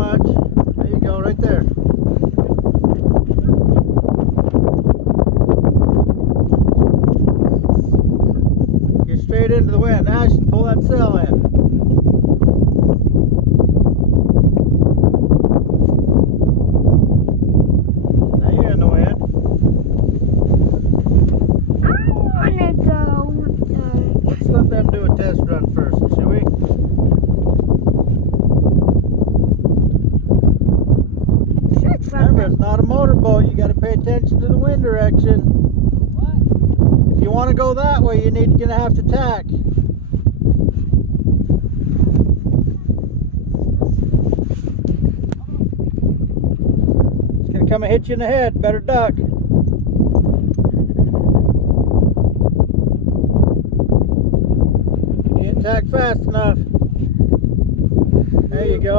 much. There you go, right there. Get straight into the wind. Ashton, pull that sail in. Now you're in the wind. I want to go. Let's let them do a test run first, shall we? Remember, it's not a motorboat. You got to pay attention to the wind direction. What? If you want to go that way, you're gonna have to tack. It's gonna come and hit you in the head. Better duck. You can't tack fast enough. There you go.